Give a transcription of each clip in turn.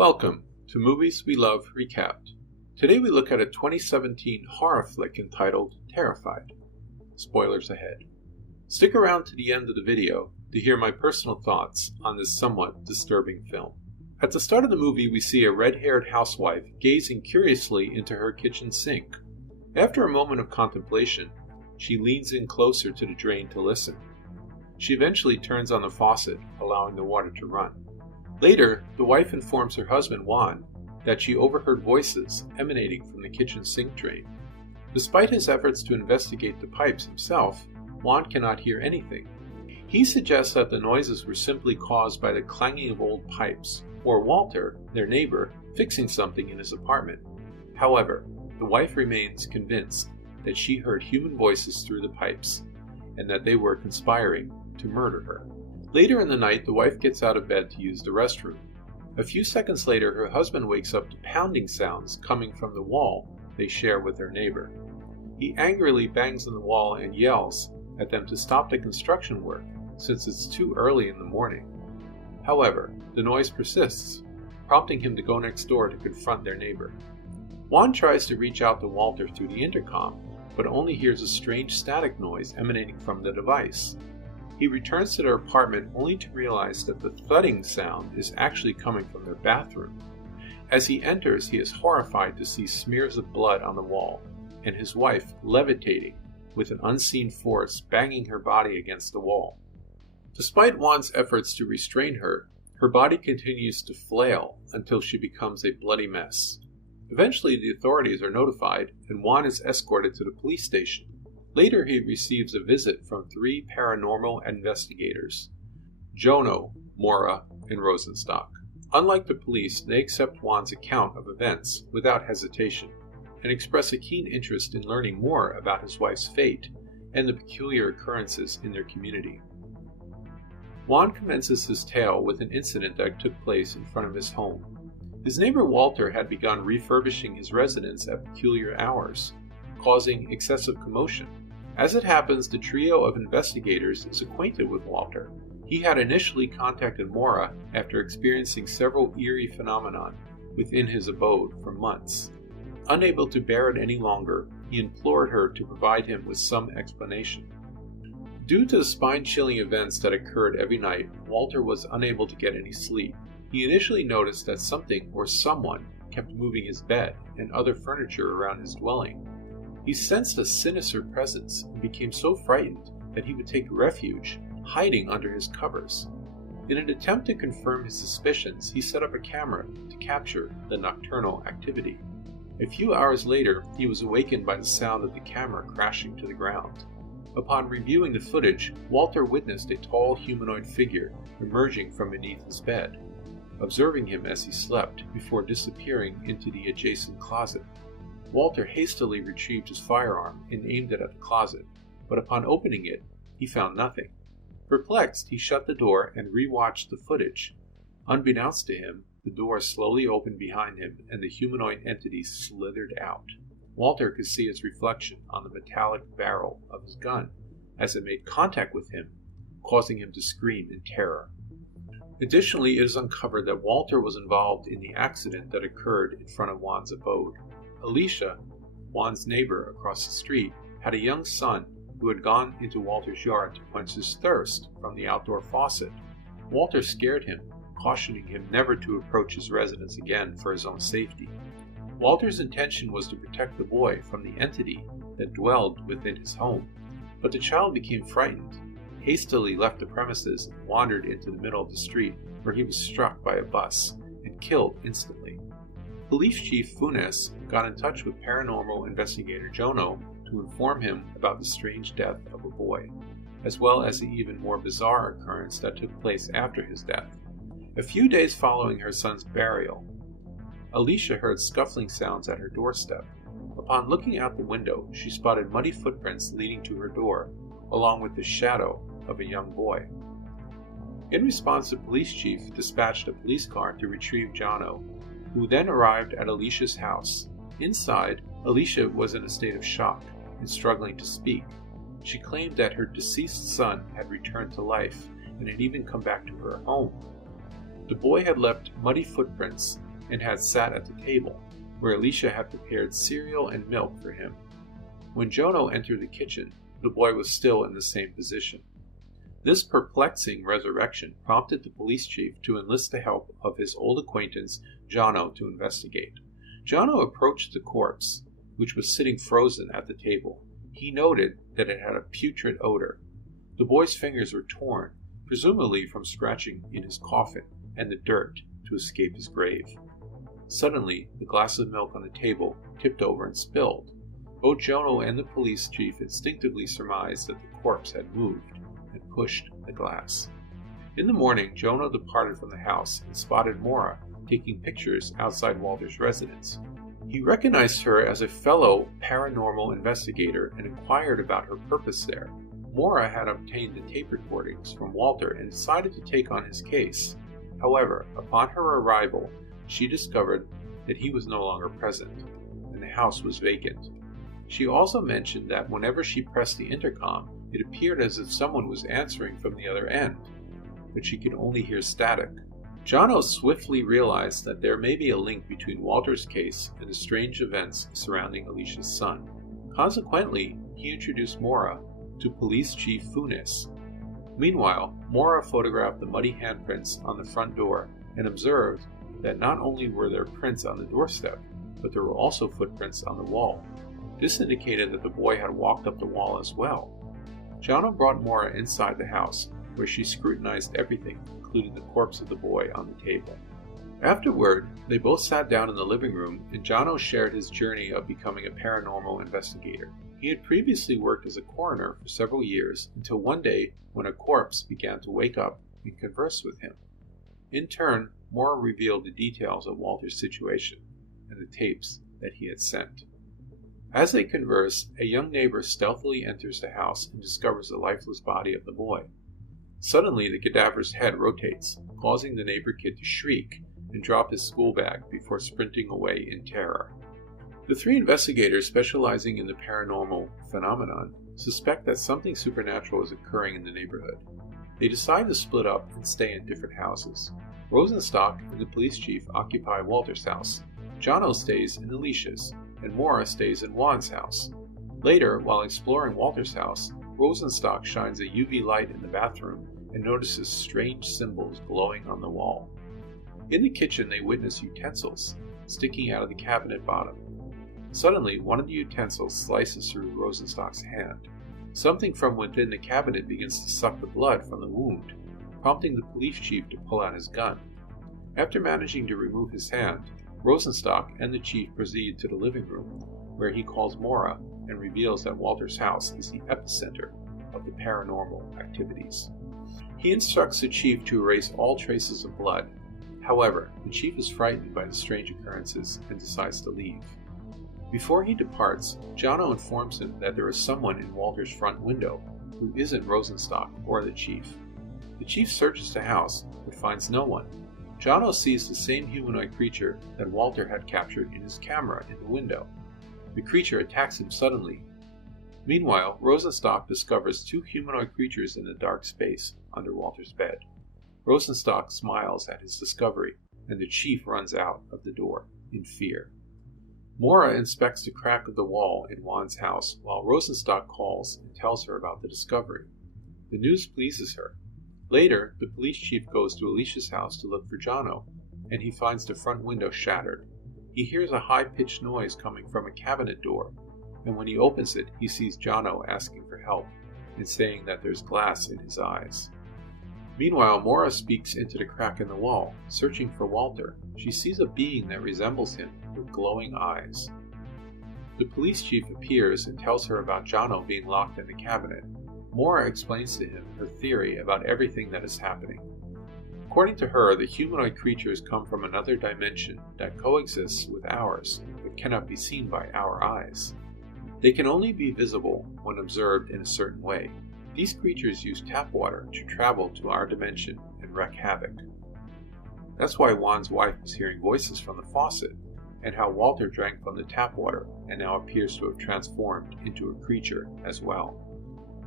Welcome to Movies We Love Recapped. Today we look at a 2017 horror flick entitled Terrified. Spoilers ahead. Stick around to the end of the video to hear my personal thoughts on this somewhat disturbing film. At the start of the movie we see a red-haired housewife gazing curiously into her kitchen sink. After a moment of contemplation, she leans in closer to the drain to listen. She eventually turns on the faucet, allowing the water to run. Later, the wife informs her husband, Juan, that she overheard voices emanating from the kitchen sink drain. Despite his efforts to investigate the pipes himself, Juan cannot hear anything. He suggests that the noises were simply caused by the clanging of old pipes, or Walter, their neighbor, fixing something in his apartment. However, the wife remains convinced that she heard human voices through the pipes, and that they were conspiring to murder her. Later in the night, the wife gets out of bed to use the restroom. A few seconds later, her husband wakes up to pounding sounds coming from the wall they share with their neighbor. He angrily bangs on the wall and yells at them to stop the construction work, since it's too early in the morning. However, the noise persists, prompting him to go next door to confront their neighbor. Juan tries to reach out to Walter through the intercom, but only hears a strange static noise emanating from the device. He returns to their apartment only to realize that the thudding sound is actually coming from their bathroom. As he enters, he is horrified to see smears of blood on the wall, and his wife levitating with an unseen force banging her body against the wall. Despite Juan's efforts to restrain her, her body continues to flail until she becomes a bloody mess. Eventually, the authorities are notified, and Juan is escorted to the police station. Later, he receives a visit from 3 paranormal investigators, Jono, Mora, and Rosenstock. Unlike the police, they accept Juan's account of events without hesitation, and express a keen interest in learning more about his wife's fate and the peculiar occurrences in their community. Juan commences his tale with an incident that took place in front of his home. His neighbor Walter had begun refurbishing his residence at peculiar hours, causing excessive commotion. As it happens, the trio of investigators is acquainted with Walter. He had initially contacted Mora after experiencing several eerie phenomena within his abode for months. Unable to bear it any longer, he implored her to provide him with some explanation. Due to the spine-chilling events that occurred every night, Walter was unable to get any sleep. He initially noticed that something or someone kept moving his bed and other furniture around his dwelling. He sensed a sinister presence and became so frightened that he would take refuge, hiding under his covers. In an attempt to confirm his suspicions, he set up a camera to capture the nocturnal activity. A few hours later, he was awakened by the sound of the camera crashing to the ground. Upon reviewing the footage, Walter witnessed a tall humanoid figure emerging from beneath his bed, observing him as he slept before disappearing into the adjacent closet. Walter hastily retrieved his firearm and aimed it at the closet, but upon opening it, he found nothing. Perplexed, he shut the door and re-watched the footage. Unbeknownst to him, the door slowly opened behind him and the humanoid entity slithered out. Walter could see its reflection on the metallic barrel of his gun as it made contact with him, causing him to scream in terror. Additionally, it is uncovered that Walter was involved in the accident that occurred in front of Juan's abode. Alicia, Juan's neighbor across the street, had a young son who had gone into Walter's yard to quench his thirst from the outdoor faucet. Walter scared him, cautioning him never to approach his residence again for his own safety. Walter's intention was to protect the boy from the entity that dwelled within his home, but the child became frightened, hastily left the premises and wandered into the middle of the street, where he was struck by a bus and killed instantly. Police Chief Funes got in touch with paranormal investigator Jono to inform him about the strange death of a boy, as well as the even more bizarre occurrence that took place after his death. A few days following her son's burial, Alicia heard scuffling sounds at her doorstep. Upon looking out the window, she spotted muddy footprints leading to her door, along with the shadow of a young boy. In response, the police chief dispatched a police car to retrieve Jono, who then arrived at Alicia's house. Inside, Alicia was in a state of shock and struggling to speak. She claimed that her deceased son had returned to life and had even come back to her home. The boy had left muddy footprints and had sat at the table, where Alicia had prepared cereal and milk for him. When Jono entered the kitchen, the boy was still in the same position. This perplexing resurrection prompted the police chief to enlist the help of his old acquaintance Jono to investigate. Jono approached the corpse, which was sitting frozen at the table. He noted that it had a putrid odor. The boy's fingers were torn, presumably from scratching in his coffin and the dirt to escape his grave. Suddenly, the glass of milk on the table tipped over and spilled. Both Jono and the police chief instinctively surmised that the corpse had moved and pushed the glass. In the morning, Jono departed from the house and spotted Maura taking pictures outside Walter's residence. He recognized her as a fellow paranormal investigator and inquired about her purpose there. Maura had obtained the tape recordings from Walter and decided to take on his case. However, upon her arrival, she discovered that he was no longer present, and the house was vacant. She also mentioned that whenever she pressed the intercom, it appeared as if someone was answering from the other end, but she could only hear static. Jono swiftly realized that there may be a link between Walter's case and the strange events surrounding Alicia's son. Consequently, he introduced Maura to Police Chief Funes. Meanwhile, Maura photographed the muddy handprints on the front door and observed that not only were there prints on the doorstep, but there were also footprints on the wall. This indicated that the boy had walked up the wall as well. Jono brought Maura inside the house, where she scrutinized everything, including the corpse of the boy on the table. Afterward, they both sat down in the living room, and Jono shared his journey of becoming a paranormal investigator. He had previously worked as a coroner for several years, until one day when a corpse began to wake up and converse with him. In turn, Maura revealed the details of Walter's situation and the tapes that he had sent. As they converse, a young neighbor stealthily enters the house and discovers the lifeless body of the boy. Suddenly, the cadaver's head rotates, causing the neighbor kid to shriek and drop his school bag before sprinting away in terror. The three investigators specializing in the paranormal phenomenon suspect that something supernatural is occurring in the neighborhood. They decide to split up and stay in different houses. Rosenstock and the police chief occupy Walter's house. Jono stays in Alicia's, and Maura stays in Juan's house. Later, while exploring Walter's house, Rosenstock shines a UV light in the bathroom and notices strange symbols glowing on the wall. In the kitchen, they witness utensils sticking out of the cabinet bottom. Suddenly, one of the utensils slices through Rosenstock's hand. Something from within the cabinet begins to suck the blood from the wound, prompting the police chief to pull out his gun. After managing to remove his hand, Rosenstock and the chief proceed to the living room, where he calls Maura and reveals that Walter's house is the epicenter of the paranormal activities. He instructs the chief to erase all traces of blood. However, the chief is frightened by the strange occurrences and decides to leave. Before he departs, Jono informs him that there is someone in Walter's front window who isn't Rosenstock or the chief. The chief searches the house, but finds no one. Jono sees the same humanoid creature that Walter had captured in his camera in the window. The creature attacks him suddenly. Meanwhile, Rosenstock discovers two humanoid creatures in the dark space under Walter's bed. Rosenstock smiles at his discovery, and the chief runs out of the door in fear. Maura inspects the crack of the wall in Juan's house, while Rosenstock calls and tells her about the discovery. The news pleases her. Later, the police chief goes to Alicia's house to look for Jono, and he finds the front window shattered. He hears a high-pitched noise coming from a cabinet door, and when he opens it, he sees Jono asking for help and saying that there's glass in his eyes. Meanwhile, Maura speaks into the crack in the wall, searching for Walter. She sees a being that resembles him with glowing eyes. The police chief appears and tells her about Jono being locked in the cabinet. Maura explains to him her theory about everything that is happening. According to her, the humanoid creatures come from another dimension that coexists with ours, but cannot be seen by our eyes. They can only be visible when observed in a certain way. These creatures use tap water to travel to our dimension and wreak havoc. That's why Juan's wife was hearing voices from the faucet, and how Walter drank from the tap water and now appears to have transformed into a creature as well.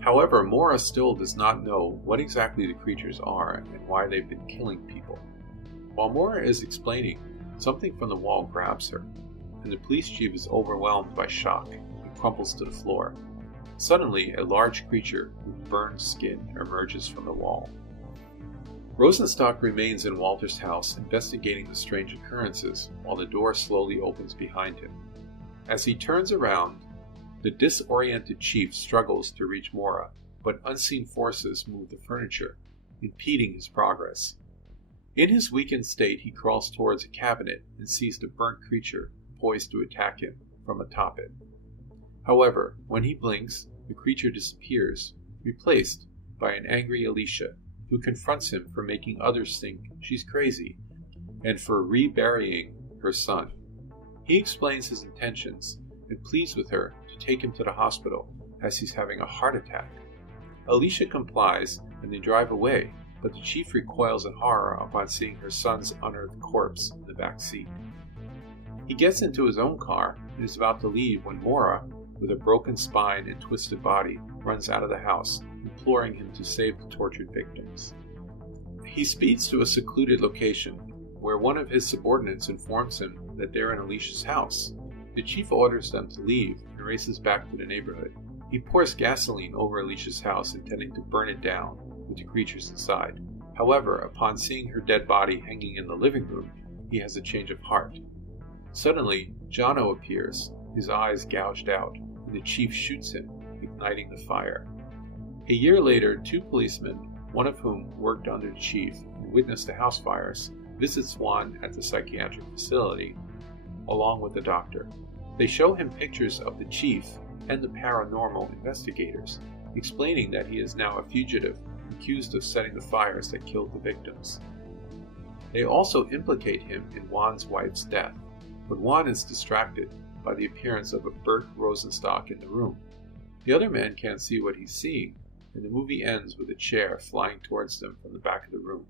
However, Maura still does not know what exactly the creatures are and why they've been killing people. While Maura is explaining, Something from the wall grabs her, and the police chief is overwhelmed by shock and crumples to the floor. Suddenly, a large creature with burned skin emerges from the wall. Rosenstock remains in Walter's house investigating the strange occurrences while the door slowly opens behind him. As he turns around, the disoriented chief struggles to reach Mora, but unseen forces move the furniture, impeding his progress. In his weakened state, he crawls towards a cabinet and sees the burnt creature poised to attack him from atop it. However, when he blinks, the creature disappears, replaced by an angry Alicia, who confronts him for making others think she's crazy and for reburying her son. He explains his intentions and pleads with her to take him to the hospital as he's having a heart attack. Alicia complies and they drive away, but the chief recoils in horror upon seeing her son's unearthed corpse in the back seat. He gets into his own car and is about to leave when Mora, with a broken spine and twisted body, runs out of the house, imploring him to save the tortured victims. He speeds to a secluded location, where one of his subordinates informs him that they're in Alicia's house. The chief orders them to leave and races back to the neighborhood. He pours gasoline over Alicia's house, intending to burn it down with the creatures inside. However, upon seeing her dead body hanging in the living room, he has a change of heart. Suddenly, Jono appears, his eyes gouged out, and the chief shoots him, igniting the fire. A year later, two policemen, one of whom worked under the chief and witnessed the house fires, visit Swan at the psychiatric facility, along with the doctor. They show him pictures of the chief and the paranormal investigators, explaining that he is now a fugitive accused of setting the fires that killed the victims. They also implicate him in Juan's wife's death, but Juan is distracted by the appearance of a burnt Rosenstock in the room. The other man can't see what he's seeing, and the movie ends with a chair flying towards them from the back of the room.